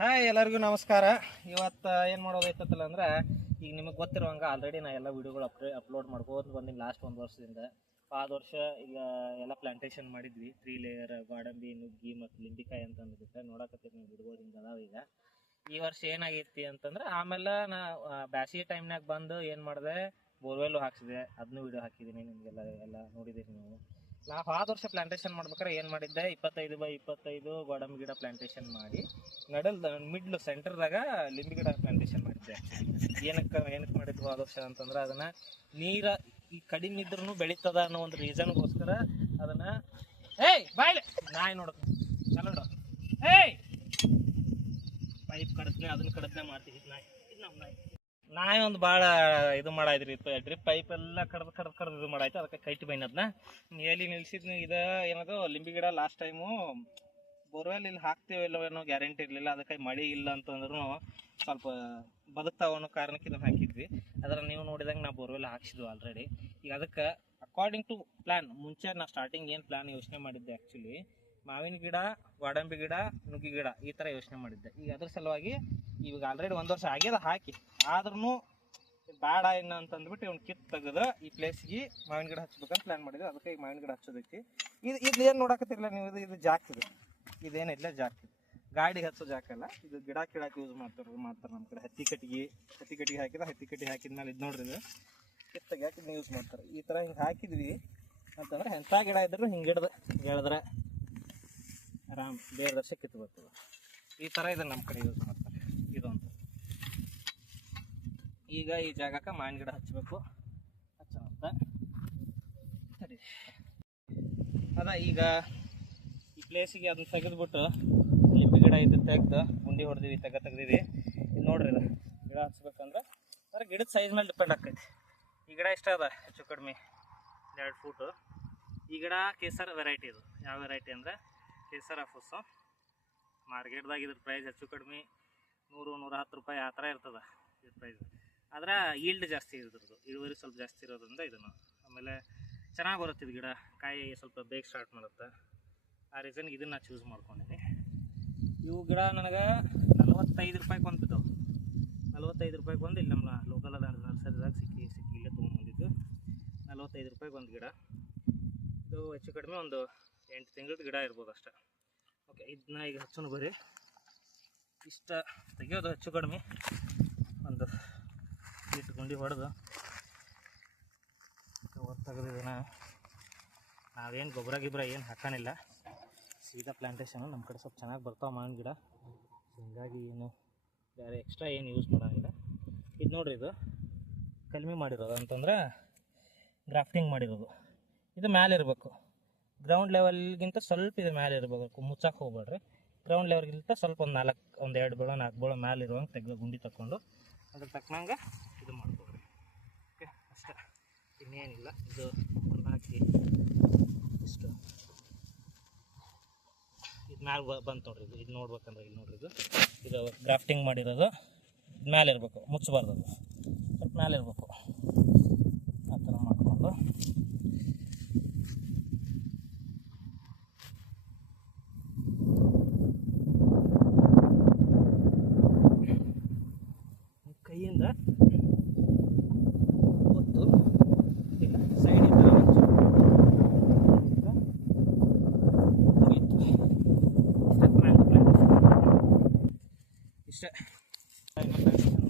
Hi, ಎಲ್ಲರಿಗೂ ನಮಸ್ಕಾರ. ಇವತ್ತು ಏನು ಮಾಡೋದೈತಲ್ಲ ಅಂದ್ರೆ, ಈಗ ನಿಮಗೆ ಗೊತ್ತಿರುವಂಗೆ ಆಲ್ರೆಡಿ ನಾ ಎಲ್ಲ ವೀಡಿಯೋಗಳು ಅಪ್ ಅಪ್ಲೋಡ್ ಮಾಡ್ಕೋತ ಬಂದಿನಿ ಲಾಸ್ಟ್ ಒಂದು ವರ್ಷದಿಂದ. ಆದ ವರ್ಷ ಈಗ ಎಲ್ಲ ಪ್ಲಾಂಟೇಶನ್ ಮಾಡಿದ್ವಿ. ತ್ರೀ ಲೇಯರ್ ಗೋಡಂಬಿ, ನುಗ್ಗಿ ಮತ್ತು ಲಿಂಬಿಕಾಯಿ ಅಂತ ಅಂದ್ಬಿಟ್ಟು ನೋಡಕತ್ತೀವಿ ನೀವು ಹಿಂಗೆ ಅದಾವ ಈಗ. ಈ ವರ್ಷ ಏನಾಗೈತಿ ಅಂತಂದ್ರೆ, ಆಮೇಲೆ ನಾ ಬ್ಯಾಸಿ ಬ್ಯಾಸಿಗೆ ಟೈಮ್ನಾಗ ಬಂದು ಏನು ಮಾಡಿದೆ, ಬೋರ್ವೆಲ್ಲು ಹಾಕ್ಸಿದೆ. ಅದನ್ನು ವಿಡಿಯೋ ಹಾಕಿದ್ದೀನಿ ನಿಮಗೆಲ್ಲ, ಎಲ್ಲ ನೋಡಿದ್ದೀರಿ ನೀವು. ನಾ ಹೋದ ವರ್ಷ ಪ್ಲಾಂಟೇಶನ್ ಮಾಡ್ಬೇಕಾರೆ ಏನು ಮಾಡಿದ್ದೆ? ಇಪ್ಪತ್ತೈದು ಬೈ ಇಪ್ಪತ್ತೈದು ಗೋಡಂಬಿ ಗಿಡ ಪ್ಲಾಂಟೇಶನ್ ಮಾಡಿ, ನಡಲ್ ಮಿಡ್ಲ್ ಸೆಂಟರ್ದಾಗ ಲಿಂಬಿ ಗಿಡ ಪ್ಲಾಂಟೇಶನ್ ಮಾಡಿದ್ದೆ. ಏನಕ್ಕೆ ಏನಕ್ಕೆ ಮಾಡಿದ್ವು ಹೋದ ವರ್ಷ ಅಂತಂದ್ರೆ ಅದನ್ನ ನೀರ ಈ ಕಡಿಮೆ ಇದ್ರೂ ಬೆಳೀತದ ಅನ್ನೋ ಒಂದು ರೀಸನ್ಗೋಸ್ಕರ ಅದನ್ನ, ಏಯ್, ಬಾಯ್ಲೆ! ನಾಯಿ ನೋಡ ಚಲೋ ಏಯ್! ಪೈಪ್ ಕಡದ್ನೆ, ಅದನ್ನ ಕಡದ್ನೆ ಮಾಡ್ತೀವಿ ನಾಯಿ. ಇದು ನಮ್ಮ ನಾಯಿ. ನಾಯಿ ಒಂದು ಭಾಳ ಇದು ಮಾಡಾಯ್ತ್ರಿ ಡ್ರಿಪ್ ಪೈಪ್ ಎಲ್ಲ ಕಡ್ದು ಕಡ್ದು ಕಡ್ದು ಇದು ಮಾಡಾಯ್ತು, ಅದಕ್ಕೆ ಕೈಟ್ ಬೈನದ್ನ. ಎಲ್ಲಿ ನಿಲ್ಸಿದ್ನು ಇದು ಏನದು, ಲಿಂಬಿ ಗಿಡ ಲಾಸ್ಟ್ ಟೈಮು ಬೋರ್ವೆಲ್ ಇಲ್ಲಿ ಹಾಕ್ತೀವಿ ಇಲ್ಲವೋ ಏನೋ ಗ್ಯಾರಂಟಿ ಇರಲಿಲ್ಲ ಅದಕ್ಕೆ ಮಳೆ ಇಲ್ಲ ಅಂತಂದ್ರೂ ಸ್ವಲ್ಪ ಬದುಕ್ತಾವ ಅನ್ನೋ ಕಾರಣಕ್ಕೆ ಇದನ್ನ ಹಾಕಿದ್ವಿ. ಅದರ ನೀವು ನೋಡಿದಂಗೆ ನಾವು ಬೋರ್ವೆಲ್ ಹಾಕ್ಸಿದ್ವಿ ಆಲ್ರೆಡಿ ಈಗ ಅದಕ್ಕೆ ಅಕಾರ್ಡಿಂಗ್ ಟು ಪ್ಲ್ಯಾನ್ ಮುಂಚೆ ನಾ ಸ್ಟಾರ್ಟಿಂಗ್ ಏನು ಪ್ಲ್ಯಾನ್ ಯೋಚನೆ ಮಾಡಿದ್ದೆ ಆ್ಯಕ್ಚುಲಿ ಮಾವಿನ ಗಿಡ, ಗೋಡಂಬಿ ಗಿಡ, ನುಗ್ಗಿ ಗಿಡ ಈ ಥರ ಯೋಚನೆ ಮಾಡಿದ್ದೆ. ಈಗ ಅದ್ರ ಸಲುವಾಗಿ ಇವಾಗ ಆಲ್ರೆಡಿ ಒಂದು ವರ್ಷ ಆಗ್ಯದ, ಹಾಕಿ. ಆದ್ರೂ ಬೇಡ ಇನ್ನು ಅಂತಂದ್ಬಿಟ್ಟು ಇವ್ನು ಕಿತ್ ತೆಗೆದು ಈ ಪ್ಲೇಸ್ಗೆ ಮಾವಿನ ಗಿಡ ಹಚ್ಬೇಕಂತ ಪ್ಲಾನ್ ಮಾಡಿದ್ವಿ. ಅದಕ್ಕೆ ಈಗ ಮಾವಿನ ಗಿಡ ಹಚ್ಚೋದೈತಿ ಇದು ಇದು ಏನು ನೋಡಕತ್ತಿರಲ್ಲ ನೀವು? ಇದು ಇದು ಜಾಕ್ ಇದು. ಇದೇನಿಲ್ಲ ಜಾಕ್ ಗಾಡಿಗೆ ಗಾಡಿ ಹಚ್ಚೋ ಜಾಕ್ ಅಲ್ಲ. ಇದು ಗಿಡ ಕಿಡಕ್ಕೆ ಯೂಸ್ ಮಾಡ್ತಾರೆ ಮಾಡ್ತಾರೆ ನಮ್ಮ ಕಡೆ. ಹತ್ತಿ ಕಟ್ಟಿಗೆ. ಹತ್ತಿ ಕಟ್ಟಿಗೆ ಹಾಕಿದ ಹತ್ತಿ ಕಟ್ಟಿಗೆ ಹಾಕಿದ್ಮೇಲೆ ಇದು ನೋಡ್ರಿ ಇದು. ಕಿತ್ ತೆಗಿಯಾಕೆ ಇದನ್ನ ಯೂಸ್ ಮಾಡ್ತಾರೆ. ಈ ಥರ ಹಿಂಗೆ ಹಾಕಿದ್ವಿ. ಅಂತಂದ್ರೆ ಎಂಥ ಗಿಡ ಇದ್ರೂ ಹಿಂಗೆ ಹಿಡ್ದು ಹೇಳಿದ್ರೆ ಆರಾಮ್ ಬೇರೆ ದರ್ಶಕ್ಕೆ ಕಿತ್ತು ಬರ್ತದೆ ಈ ಥರ ಇದು ನಮ್ಮ ಕಡೆ ಯೂಸ್ ಮಾಡ್ತಾರೆ. ಈಗ ಈ ಜಾಗಕ್ಕೆ ಮಾವಿನ ಗಿಡ ಹಚ್ಚಬೇಕು ಹಚ್ಚೋಂತ ಸರಿ. ಅದ ಈಗ ಈ ಪ್ಲೇಸಿಗೆ ಅದನ್ನ ತೆಗೆದ್ಬಿಟ್ಟು ಲಿಪ್ಪಿ ಗಿಡ ಇದು ತೆಗ್ದು ಗುಂಡಿ ಹೊಡೆದಿವಿ ತೆಗ ತೆಗ್ದೀವಿ. ಇದು ನೋಡ್ರಿ ಇದು. ಗಿಡ ಹಚ್ಬೇಕಂದ್ರೆ ಅಂದ್ರೆ ಗಿಡದ ಸೈಜ್ ಮೇಲೆ ಡಿಪೆಂಡ್ ಆಗ್ತೈತಿ. ಈ ಗಿಡ ಇಷ್ಟ ಅದ? ಹೆಚ್ಚು ಕಡಿಮೆ ಎರಡು ಫೂಟು ಈ ಗಿಡ ಕೇಸರ ವೆರೈಟಿ ಇದು. ಯಾವ ವೆರೈಟಿ ಅಂದರೆ ಕೇಸರ ಫುಸ್ಸು ಮಾರ್ಕೆಟ್ದಾಗ ಇದ್ರ ಪ್ರೈಸ್ ಹೆಚ್ಚು ಕಡಿಮೆ ನೂರು ನೂರ ಹತ್ತು ರೂಪಾಯಿ ಆ ಥರ ಇರ್ತದೆ ಇದ್ರ ಪ್ರೈಸ್ ಆದ್ರೆ ಈಲ್ಡ್ ಜಾಸ್ತಿ ಇದ್ರದ್ದು ಇಳುವರಿ ಸ್ವಲ್ಪ ಜಾಸ್ತಿ ಇರೋದ್ರಿಂದ ಇದನ್ನು. ಆಮೇಲೆ ಚೆನ್ನಾಗಿ ಬರುತ್ತೆ ಇದು ಗಿಡ, ಕಾಯಿ ಸ್ವಲ್ಪ ಬೇಗ ಸ್ಟಾರ್ಟ್ ಮಾಡುತ್ತೆ. ಆ ರೀಸನ್ ಇದನ್ನು ಚೂಸ್ ಮಾಡ್ಕೊಂಡಿನಿ. ಇವು ಗಿಡ ನನಗೆ ನಲ್ವತ್ತೈದು ರೂಪಾಯಿಗೆ ಒಂದು ಬಿದ್ದವು ನಲ್ವತ್ತೈದು ರೂಪಾಯಿಗೆ ಒಂದು ಇಲ್ಲಿ ನಮ್ಮ ಲೋಕಲ್ ಅದ ನರ್ಸರಿದಾಗ ಸಿಕ್ಕಿ ಸಿಕ್ಕಿ ಇಲ್ಲೇ ತೊಗೊಂಬಂದಿದ್ದು ನಲ್ವತ್ತೈದು ರೂಪಾಯಿಗೆ ಒಂದು ಗಿಡ. ಇದು ಹೆಚ್ಚು ಕಡಿಮೆ ಒಂದು ಎಂಟು ತಿಂಗಳದ ಗಿಡ ಇರ್ಬೋದು ಅಷ್ಟೇ. ಓಕೆ ಇದನ್ನ ಈಗ ಹಚ್ಚೋಣ ಬರ್ರಿ. ಇಷ್ಟ ತೆಗಿಯೋದು ಹೆಚ್ಚು ಕಡಿಮೆ. ಒಂದು ಇಟ್ಟು ಗುಂಡಿ ಹೊಡೆದು. ಕವರ್ ತೆಗೆದಿದ್ದನ ನಾವೇನು ಗೊಬ್ಬರ ಗಿಬ್ಬರ ಏನು ಹಾಕೋಣಿಲ್ಲ ಸೀದಾ ಪ್ಲಾಂಟೇಶನು ನಮ್ಮ ಕಡೆ ಸ್ವಲ್ಪ ಚೆನ್ನಾಗಿ ಬರ್ತಾವೆ ಮಾವಿನ ಗಿಡ. ಹಿಂಗಾಗಿ ಏನು ಬೇರೆ ಎಕ್ಸ್ಟ್ರಾ ಏನು ಯೂಸ್ ಮಾಡೋಂಗಿಲ್ಲ. ಇದು ನೋಡ್ರಿ ಇದು. ಕಲ್ಮಿ ಮಾಡಿರೋದು ಅಂತಂದ್ರೆ ಗ್ರಾಫ್ಟಿಂಗ್ ಮಾಡಿರೋದು. ಇದು ಮ್ಯಾಲೆ ಇರಬೇಕು. ಗ್ರೌಂಡ್ ಲೆವೆಲ್ಗಿಂತ ಸ್ವಲ್ಪ ಇದು ಮ್ಯಾಲೆ ಇರಬೇಕು. ಮುಚ್ಚಕ್ಕೆ ಹೋಗ್ಬೇಡ್ರಿ. ಗ್ರೌಂಡ್ ಲೆವೆಲ್ಗಿಂತ ಸ್ವಲ್ಪ ಒಂದು ನಾಲ್ಕು, ಒಂದು ಎರಡು ಬೇಳ ನಾಲ್ಕು ಬೇಳ ಮ್ಯಾಲೆ ಇರುವಂಗೆ ತೆಗ್ದು ಗುಂಡಿ ತಗೊಂಡು ಅದ್ರ ತಕ್ಕನಂಗೆ ಇದು ಮಾಡ್ಕೊಡ್ರಿ. ಓಕೆ ಅಷ್ಟೇ. ಇನ್ನೇನಿಲ್ಲ, ಇದು ಒಂದು ಹಾಕಿ. ಇಷ್ಟು. ಇದು ಮ್ಯಾಲೆ ಬಂತು ನೋಡ್ರಿ ಇದು. ಇದು ನೋಡ್ಬೇಕಂದ್ರೆ ಇಲ್ಲಿ ನೋಡ್ರಿ ಇದು. ಇದು ಗ್ರಾಫ್ಟಿಂಗ್ ಮಾಡಿರೋದು. ಇದು ಮ್ಯಾಲೆ ಇರಬೇಕು ಮುಚ್ಚಬಾರ್ದು ಅದು. ಸ್ವಲ್ಪ ಮ್ಯಾಲೆ ಇರಬೇಕು ಆ ಥರ ಮಾಡ್ಕೊಂಡು ಕೈಯಿಂದ ಒತ್ತು ಇಲ್ಲ ಸೈಡಿಂದ ಹಚ್ಚು. ಮುಗೀತು. ಇಷ್ಟೇ plan,